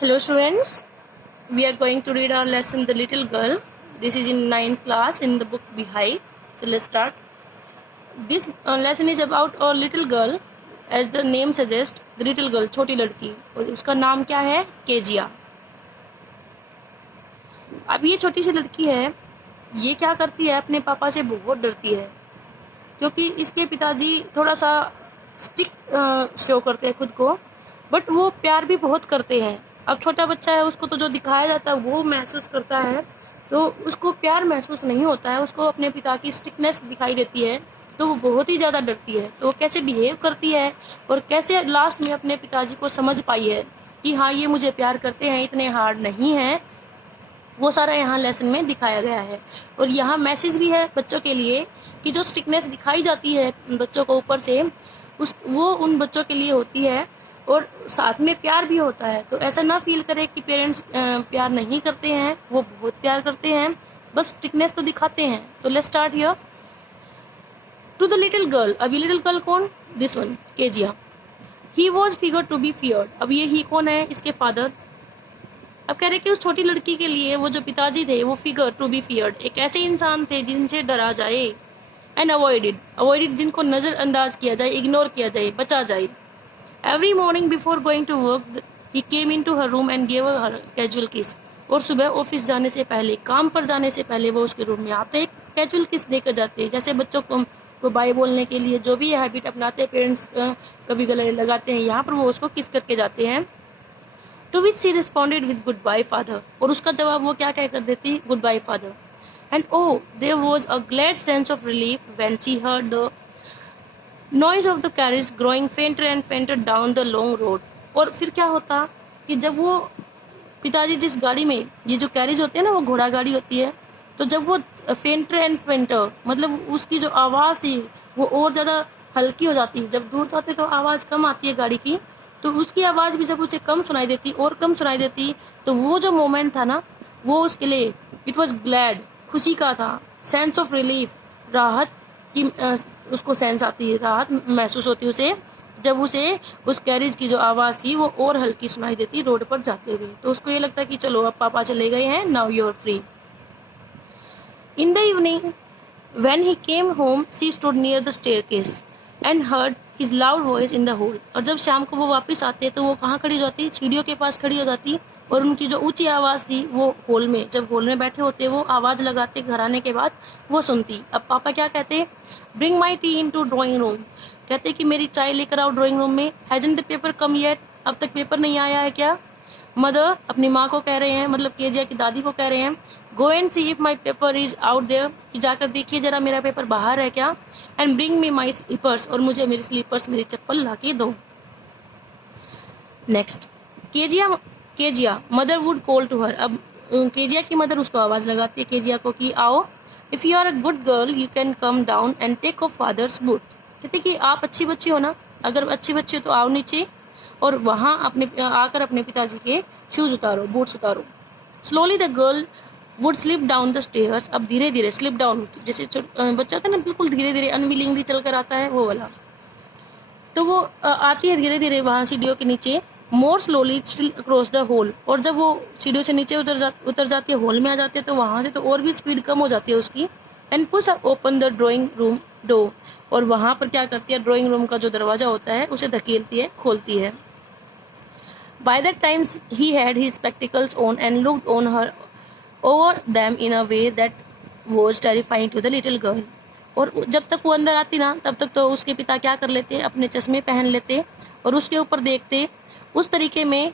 Hello students, we are going to read our lesson The Little Girl. This is in 9th class in the book Behind. So let's start. This lesson is about a little girl, as the name suggests, the little girl, छोटी लड़की, और उसका नाम क्या है? Kezia. अब ये छोटी सी लड़की है, ये क्या करती है, अपने पापा से बहुत डरती है, क्योंकि इसके पिताजी थोड़ा सा स्टिक शो करते हैं खुद को, बट वो प्यार भी बहुत करते हैं. अब छोटा बच्चा है, उसको तो जो दिखाया जाता है वो महसूस करता है, तो उसको प्यार महसूस नहीं होता है, उसको अपने पिता की स्ट्रिक्टनेस दिखाई देती है, तो वो बहुत ही ज़्यादा डरती है. तो वो कैसे बिहेव करती है और कैसे लास्ट में अपने पिताजी को समझ पाई है कि हाँ ये मुझे प्यार करते हैं, इतने हार्ड नहीं हैं, वो सारा यहाँ लेसन में दिखाया गया है. और यहाँ मैसेज भी है बच्चों के लिए कि जो स्ट्रिक्टनेस दिखाई जाती है बच्चों को ऊपर से, वो उन बच्चों के लिए होती है और साथ में प्यार भी होता है. तो ऐसा ना फील करे कि पेरेंट्स प्यार नहीं करते हैं, वो बहुत प्यार करते हैं, बस स्ट्रिक्टनेस तो दिखाते हैं. तो let's start here. To the little girl. अब ये लिटिल गर्ल कौन? This one, Kezia. He was figure to be feared. अब ये ही कौन है? इसके फादर. अब कह रहे कि उस छोटी लड़की के लिए वो जो पिताजी थे वो फिगर टू बी फियर्ड, एक ऐसे इंसान थे जिनसे डरा जाए. एंड अवॉइडेड जिनको नजरअंदाज किया जाए, इग्नोर किया जाए, बचा जाए. Every morning before going to work, he came into her room and gave her a casual kiss. और सुबह ऑफिस जाने से पहले, काम पर जाने से पहले वो उसके रूम में आते, कैजुअल किस देकर जाते. जैसे बच्चों को बाय बोलने के लिए जो भी हैबिट अपनाते हैं पेरेंट्स, कभी गले लगाते हैं, यहाँ पर वो उसको किस करके जाते हैं. To which she responded with good bye father. और उसका जवाब वो क्या कह कर देती? Good bye father. And O there was a glad sense of relief when she heard the noise of the carriage growing fainter and fainter down the long road. और फिर क्या होता कि जब वो पिताजी जिस गाड़ी में, ये जो कैरेज होती है ना, वो घोड़ा गाड़ी होती है, तो जब वो फेंटर एंड फेंटर, मतलब उसकी जो आवाज़ थी वो और ज़्यादा हल्की हो जाती. जब दूर जाते तो आवाज़ कम आती है गाड़ी की, तो उसकी आवाज़ भी जब उसे कम सुनाई देती और कम सुनाई देती, तो वो जो मोमेंट था ना, वो उसके लिए इट वॉज ग्लैड, खुशी का था. सेंस ऑफ रिलीफ, राहत की उसको सेंस आती है, राहत महसूस होती है उसे, जब उसे उस कैरेज की जो आवाज़ थी वो और हल्की सुनाई देती रोड पर जाते हुए. तो उसको ये लगता है कि चलो अब पापा चले गए हैं, now you are free. In the evening when he came home she stood near the staircase and heard his loud voice in the hall. और जब शाम को वो वापस आते तो वो कहाँ खड़ी हो जाती? सीढ़ियों के पास खड़ी हो जाती, और उनकी जो ऊंची आवाज़ थी वो हॉल में, जब हॉल में बैठे होते वो आवाज़ लगाते घर आने के बाद, वो सुनती. अब पापा क्या कहते? Bring my tea into drawing room. कहते कि मेरी चाय लेकर आओ ड्राइंग रूम में. Hasn't the paper come yet. अब तक पेपर नहीं आया है क्या? मदर अपनी माँ को कह रहे हैं, मतलब केजिया की दादी को कह रहे हैं, go and see if my paper is out there, कि जाकर देखिए जरा मेरा पेपर बाहर है क्या. And bring me my slippers, और मुझे मेरी स्लीपर्स, मेरी चप्पल ला के दो. Next, Kezia mother would call to her. अब केजिया की मदर उसको आवाज़ लगाती है केजिया को कि आओ, if you are a good girl you can come down and take off father's boot. कहते कि आप अच्छी बच्ची हो ना, अगर अच्छी बच्ची हो तो आओ नीचे और वहाँ आकर अपने पिताजी के शूज़ उतारो, बूट्स उतारो. Slowly the girl would slip down the stairs. अब धीरे धीरे स्लिप डाउन, जैसे बच्चा होता है ना, बिल्कुल धीरे धीरे अनविलिंगली चल कर आता है, वो वाला. तो वो आती है धीरे धीरे वहाँ सीढ़ियों के नीचे. मोर slowly still across the hall. और जब वो सीढ़ियों से नीचे उतर जाती है, हॉल में आ जाती है, तो वहाँ से तो और भी स्पीड कम हो जाती है उसकी. And push open the drawing room door. और वहाँ पर क्या करती है, ड्राइंग रूम का जो दरवाज़ा होता है उसे धकेलती है, खोलती है. By that times he had his spectacles on and looked on her over them in a way that was terrifying to the little girl. और जब तक वो अंदर आती ना, तब तक तो उसके पिता क्या कर लेते, अपने चश्मे पहन लेते और उसके ऊपर देखते, उस तरीके में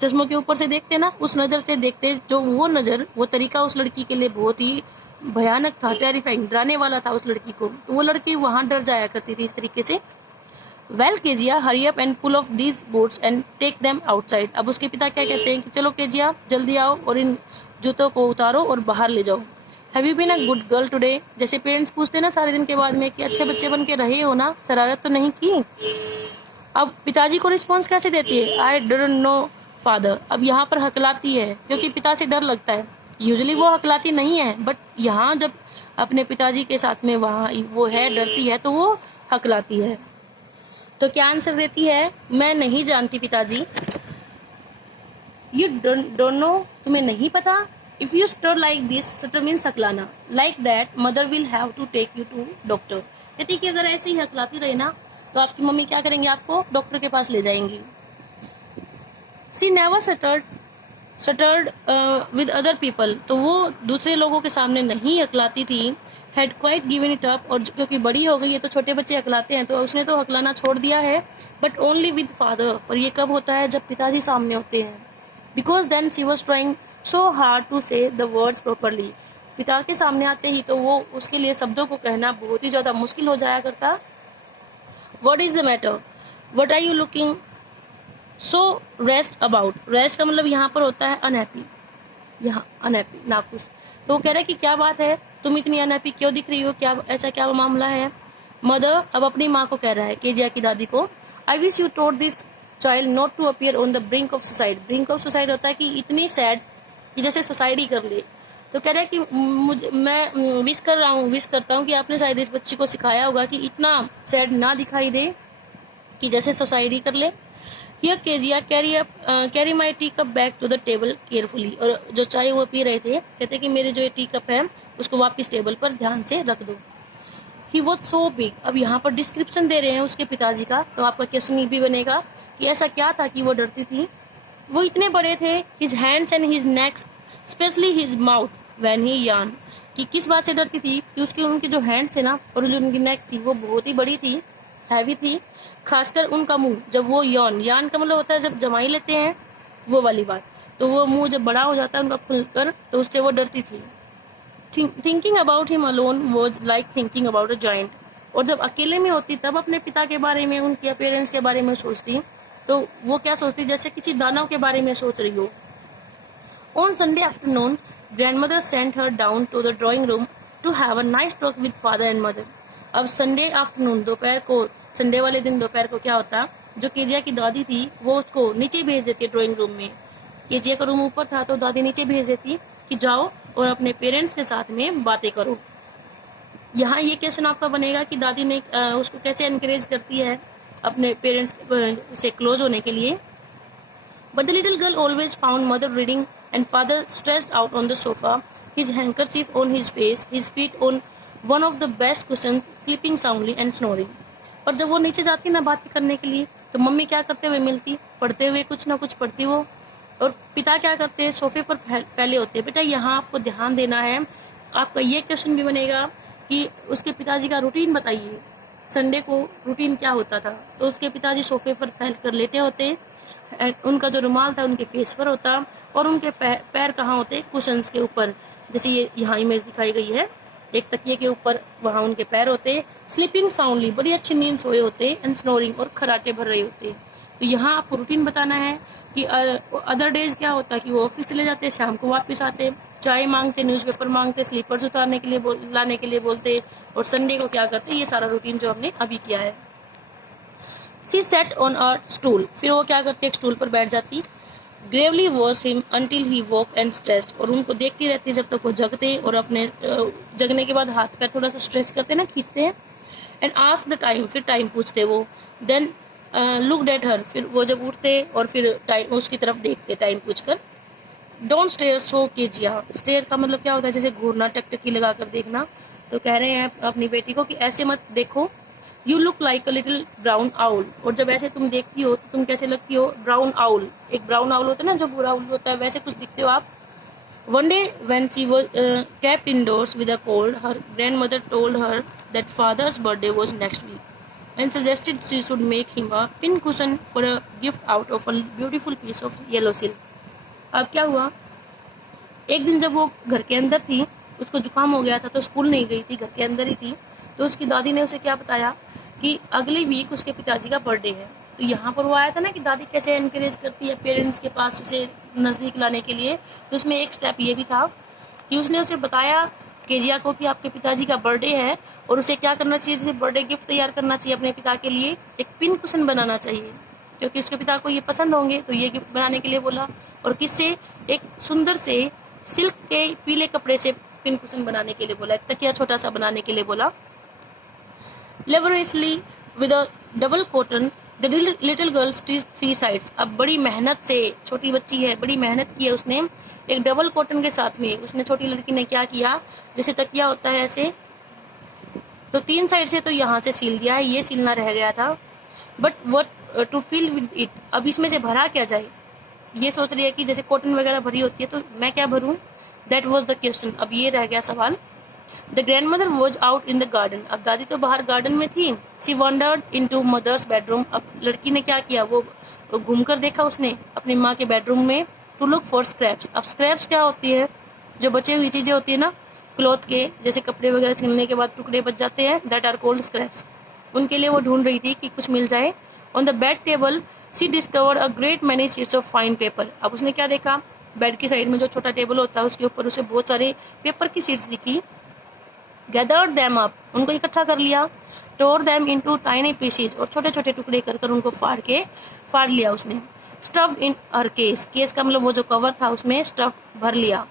चश्मों के ऊपर से देखते ना, उस नज़र से देखते, जो वो नज़र, वो तरीका उस लड़की के लिए बहुत ही भयानक था, टेरिफाइंग, डराने वाला था उस लड़की को. तो वो लड़की वहाँ डर जाया करती थी इस तरीके से. Well Kezia hurry up and pull off these boots and take them outside. अब उसके पिता क्या कहते हैं कि चलो केजिया जल्दी आओ और इन जूतों को उतारो और बाहर ले जाओ. Have you been a good girl today. जैसे पेरेंट्स पूछते ना सारे दिन के बाद में कि अच्छे बच्चे बन के रहे हो ना, शरारत तो नहीं की. अब पिताजी को रिस्पॉन्स कैसे देती है? I don't know father. अब यहाँ पर हकलाती है क्योंकि पिता से डर लगता है. यूजुअली वो हकलाती नहीं है, बट यहाँ जब अपने पिताजी के साथ में वहाँ वो है, डरती है, तो वो हकलाती है. तो क्या आंसर देती है? मैं नहीं जानती पिताजी. यू डोंट नो, तुम्हें नहीं पता। If you stutter like this, stutter means हकलाना, like that mother will have to take you to doctor. कहती कि अगर ऐसे ही हकलाती रहे ना तो आपकी मम्मी क्या करेंगी, आपको डॉक्टर के पास ले जाएंगी। She never stuttered with other people, तो वो दूसरे लोगों के सामने नहीं हकलाती थी। Had quite given it up, और क्योंकि बड़ी हो गई है तो छोटे बच्चे हकलाते हैं तो उसने तो हकलाना छोड़ दिया है। बट ओनली विद फादर, पर ये कब होता है, जब पिताजी सामने होते हैं। Because then she was trying so hard to say the words properly, पिता के सामने आते ही तो वो उसके लिए शब्दों को कहना बहुत ही ज़्यादा मुश्किल हो जाया करता। What is the matter, what are you looking so rest about, rest का मतलब यहाँ पर होता है अनहैप्पी, यहाँ अनहैप्पी नाखुश। तो वो कह रहा है कि क्या बात है, तुम इतनी अनहैप्पी क्यों दिख रही हो, क्या ऐसा क्या मामला है। मदर अब अपनी माँ को कह रहा है, केजिया की दादी को, I wish you told this child not to appear on the brink of suicide. Brink of suicide होता है कि इतनी सैड कि जैसे सुसाइड ही कर ले। तो कह रहा है कि मैं विश करता हूँ कि आपने शायद इस बच्ची को सिखाया होगा कि इतना सैड ना दिखाई दे कि जैसे सुसाइड ही कर ले। Here Kezia carry my tea cup back to the table carefully, और जो चाय वो पी रहे थे कहते कि मेरे जो ये टी कप है उसको वापस टेबल पर ध्यान से रख दो। ही वॉज सो बिग, अब यहाँ पर डिस्क्रिप्शन दे रहे हैं उसके पिताजी का, तो आपका क्वेश्चन ये भी बनेगा कि ऐसा क्या था कि वो डरती थी। वो इतने बड़े थे, his hands and his neck, specially his mouth when he yarn, कि किस बात से डरती थी कि उसके उनके जो हैंड्स थे ना और जो उनकी नेक थी वो बहुत ही बड़ी थी, हैवी थी। खासकर उनका मुंह, जब वो यान का मतलब होता है जब जमाई लेते हैं वो वाली बात, तो वो मुंह जब बड़ा हो जाता है उनका खुलकर, तो उससे वो डरती थी। Thinking about him alone was like thinking about a giant, और जब अकेले में होती तब अपने पिता के बारे में, उनके अपीयरेंस के बारे में सोचती, तो वो क्या सोचती, जैसे किसी दानव के बारे में सोच रही हो। On Sunday afternoon grandmother sent her down to the drawing room to have a nice talk with father and mother. अब संडे आफ्टरनून, दोपहर को, संडे वाले दिन दोपहर को क्या होता, जो केजिया की दादी थी वो उसको नीचे भेज देती है ड्राइंग रूम में। केजिया का रूम ऊपर था तो दादी नीचे भेज देती कि जाओ और अपने पेरेंट्स के साथ में बातें करो। यहाँ ये क्वेश्चन आपका बनेगा कि दादी ने उसको कैसे एनकरेज करती है अपने पेरेंट्स से क्लोज होने के लिए। But the little girl always found mother reading and father stressed out on the sofa, his handkerchief on his face, his feet on one of the best cushion, sleeping soundly and snoring. और जब वो नीचे जाती ना बातें करने के लिए, तो मम्मी क्या करते हुए मिलती, पढ़ते हुए कुछ ना कुछ पढ़ती वो, और पिता क्या करते, सोफे पर फैले होते। बेटा यहाँ आपको ध्यान देना है, आपका ये क्वेश्चन भी बनेगा कि उसके पिताजी का रूटीन बताइए, संडे को रूटीन क्या होता था। तो उसके पिताजी सोफे पर फैल कर लेटे होते, उनका जो रुमाल था उनके फेस पर होता, और उनके पैर कहाँ होते, कुशन्स के ऊपर, जैसे ये यहाँ इमेज दिखाई गई है, एक तकिए के ऊपर वहाँ उनके पैर होते। स्लीपिंग साउंडली, बड़ी अच्छी नींद सोए होते, एंड स्नोरिंग, और खराटे भर रहे होते। तो यहाँ आपको रूटीन बताना है कि अदर डेज क्या होता कि वो ऑफिस चले जाते, शाम को वापस आते, चाय मांगते, न्यूज़पेपर मांगते, स्लीपर्स उतारने के लिए लाने के लिए बोलते, और संडे को क्या करते, ये सारा रूटीन जो हमने अभी किया है। She said on a stool, फिर वो क्या करती, एक स्टूल पर बैठ जाती। Gravely watched him until he walk and stretched, और उनको देखती रहती जब तक वो जगते, और अपने जगने के बाद हाथ पैर थोड़ा सा स्ट्रेच करते ना, खींचते हैं। एंड आस्क द टाइम, फिर टाइम पूछते वो। देन लुक्ड एट हर, फिर वो जब उठते और फिर टाइम उसकी तरफ देखते टाइम पूछकर। Don't stare so Kezia, stare का मतलब क्या होता है, जैसे घूरना, टकटकी लगाकर देखना। तो कह रहे हैं अपनी बेटी को कि ऐसे मत देखो, you look like a little brown owl, और जब ऐसे तुम देखती हो तो तुम कैसे लगती हो, ब्राउन आउल, एक ब्राउन आउल होता है ना जो भूरा आउल होता है, वैसे कुछ दिखते हो आप। One day when she was kept indoors with a cold, her grandmother told her that father's birthday was next week and suggested she should make him a pin cushion for a gift out of a beautiful piece of yellow silk. अब क्या हुआ, एक दिन जब वो घर के अंदर थी, उसको जुकाम हो गया था तो स्कूल नहीं गई थी, घर के अंदर ही थी, तो उसकी दादी ने उसे क्या बताया कि अगले वीक उसके पिताजी का बर्थडे है। तो यहाँ पर वो आया था ना कि दादी कैसे एनकरेज करती है पेरेंट्स के पास उसे नज़दीक लाने के लिए, तो उसमें एक स्टेप ये भी था कि उसने उसे बताया केजिया को कि आपके पिताजी का बर्थडे है, और उसे क्या करना चाहिए, जैसे बर्थडे गिफ्ट तैयार करना चाहिए अपने पिता के लिए, एक पिन कुशन बनाना चाहिए, क्योंकि उसके पिता को ये पसंद होंगे, तो ये गिफ्ट बनाने के लिए बोला। और किससे, एक सुंदर से सिल्क के पीले कपड़े से पिन कुशन बनाने के लिए बोला, एक तकिया छोटा सा बनाने के लिए बोला। लेबोरेटली with a double cotton the little girl stitch 3 sides. अब बड़ी मेहनत से, छोटी बच्ची है, बड़ी मेहनत की है उसने, एक डबल कॉटन के साथ में उसने, छोटी लड़की ने क्या किया, जैसे तकिया होता है ऐसे, तो 3 साइड से तो यहाँ से सील दिया है, ये सीलना रह गया था। But what to fill with it, अब इसमें से भरा क्या जाए, ये सोच रही है कि जैसे कॉटन वगैरह भरी होती है तो मैं क्या भरूं, दैट वॉज द क्वेश्चन। अब ये रह गया सवाल। The grand mother was out in the garden, अब दादी तो बाहर गार्डन में थी। She wandered into mother's bedroom, अब लड़की ने क्या किया, वो घूम कर देखा उसने अपनी माँ के बेडरूम में, टू लुक फॉर स्क्रैप्स। अब स्क्रैप्स क्या होती है, जो बचे हुई चीजें होती है ना क्लॉथ के, जैसे कपड़े वगैरह छिलने के बाद टुकड़े बच जाते हैं, दैट आर कॉल्ड स्क्रैप्स, उनके लिए वो ढूंढ रही थी कि कुछ मिल जाए। On the bed table she discovered a great many sheets of fine paper, अब उसने क्या देखा, बेड की साइड में जो छोटा टेबल होता है उसके ऊपर उसे बहुत सारे पेपर की शीट्स दिखी। गैदर्ड देम अप, उनको इकट्ठा कर लिया। टोर देम इनटू टाइनी पीसेस, और छोटे छोटे टुकड़े कर कर उनको फाड़ लिया उसने। स्टफ्ड इन हर केस, केस का मतलब वो जो कवर था उसमें स्टफ भर लिया।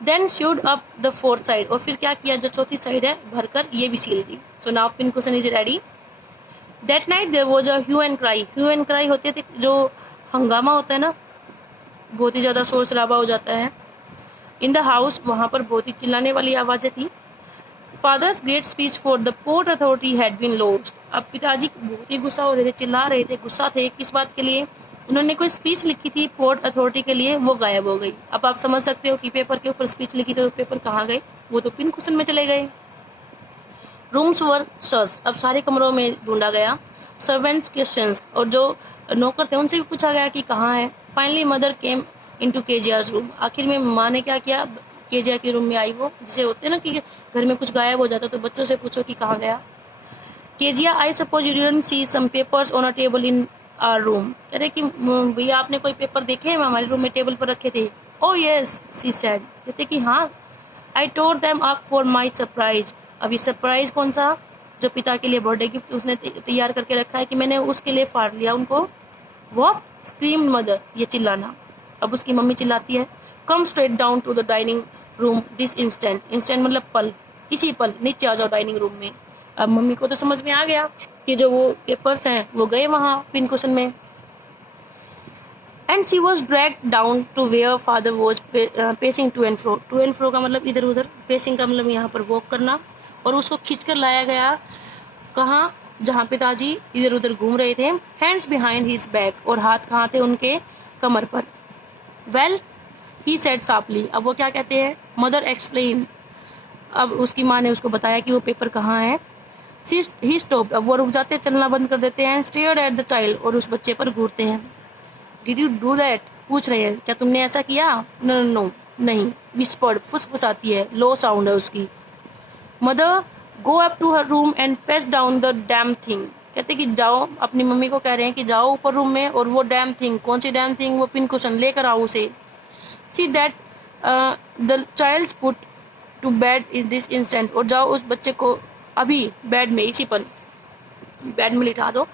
Then sewed up the fourth side, और फिर क्या किया, जो चौथी साइड है भरकर ये भी सील दी। So now pin question is ready. That night there was a hue and cry, hue and cry होते थे, जो हंगामा होता है ना, बहुत ही ज्यादा शोर शराबा हो जाता है। इन द हाउस, वहां पर बहुत ही चिल्लाने वाली आवाजें थी। Father's great speech for the port authority had been lost, अब पिताजी बहुत ही गुस्सा हो रहे थे, चिल्ला रहे थे, गुस्सा थे किस बात के लिए, उन्होंने कोई स्पीच लिखी थी पोर्ट अथॉरिटी के लिए, वो गायब हो गई। अब आप समझ सकते हो कि पेपर के ऊपर स्पीच लिखी तो पेपर कहाँ गए, वो तो पिन क्वेश्चन में चले गए। रूम्स वर सर्च्ड, अब सारे कमरों में ढूंढा गया। सर्वेंट्स क्वेश्चंस, और जो नौकर थे उनसे भी पूछा गया कि कहाँ है। Finally mother came into Keziah's room, आखिर में माँ ने क्या किया, केजिया के रूम में आई, वो जैसे होते हैं ना कि घर में कुछ गायब हो जाता तो बच्चों से पूछो कि कहाँ गया। Kezia, I suppose you didn't see some papers on a table in our room, कह रहे कि भैया आपने कोई पेपर देखे हैं, हमारे रूम में टेबल पर रखे थे। ओह यस शी सेड, कहते कि हाँ। I tore them up for my surprise, अभी सरप्राइज कौन सा, जो पिता के लिए बर्थडे गिफ्ट उसने तैयार करके रखा है कि मैंने उसके लिए फाड़ लिया उनको। वो स्क्रीम्ड मदर, ये चिल्लाना। अब उसकी मम्मी चिल्लाती है, come straight down to the dining room this instant, instant मतलब पल, इसी पल नीचे आ जाओ डाइनिंग रूम में। अब मम्मी को तो समझ में आ गया कि जो वो पेपर्स हैं वो गए वहां पिन क्वेश्चन में। And she was dragged down to where father was pacing to and fro, to and fro का मतलब इधर उधर, पेसिंग का मतलब यहाँ पर वॉक करना, और उसको खींचकर लाया गया कहाँ, जहाँ पिताजी इधर उधर घूम रहे थे। हैंड्स बिहाइंड हिज बैक, और हाथ कहाँ थे, उनके कमर पर। वेल ही सेड शार्पली, अब वो क्या कहते हैं, मदर एक्सप्लेन, अब उसकी माँ ने उसको बताया कि वो पेपर कहाँ है। ही स्टॉप्ड, अब वो रुक जाते, चलना बंद कर देते हैं। स्टेयर्ड एट द चाइल्ड, और उस बच्चे पर घूरते हैं। डिड यू डू दैट, पूछ रहे हैं क्या तुमने ऐसा किया। नो नो नो, नहीं। विस्पर्ड, फुसफुसाती है, लो साउंड है उसकी। Mother go up to her room and fetch down the damn thing, कहते कि जाओ, अपनी मम्मी को कह रहे हैं कि जाओ ऊपर रूम में और वो डैम थिंग, कौन सी डैम थिंग, वो पिन क्वेश्चन लेकर आओ उसे। See that the child put to bed in this instant, और जाओ उस बच्चे को अभी बेड में, इसी पर बेड में लिटा दो।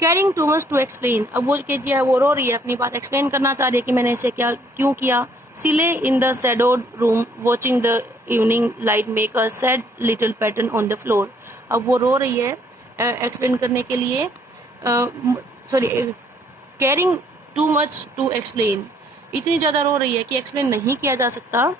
Crying too much to explain, अब वो केजिया है वो रो रही है, अपनी बात एक्सप्लेन करना चाह रही है कि मैंने ऐसे क्या क्यों किया। She lay in the shadowed room watching the evening light make a sad little pattern on the floor, अब वो रो रही है एक्सप्लेन करने के लिए, sorry, crying too much to explain, इतनी ज़्यादा रो रही है कि एक्सप्लेन नहीं किया जा सकता।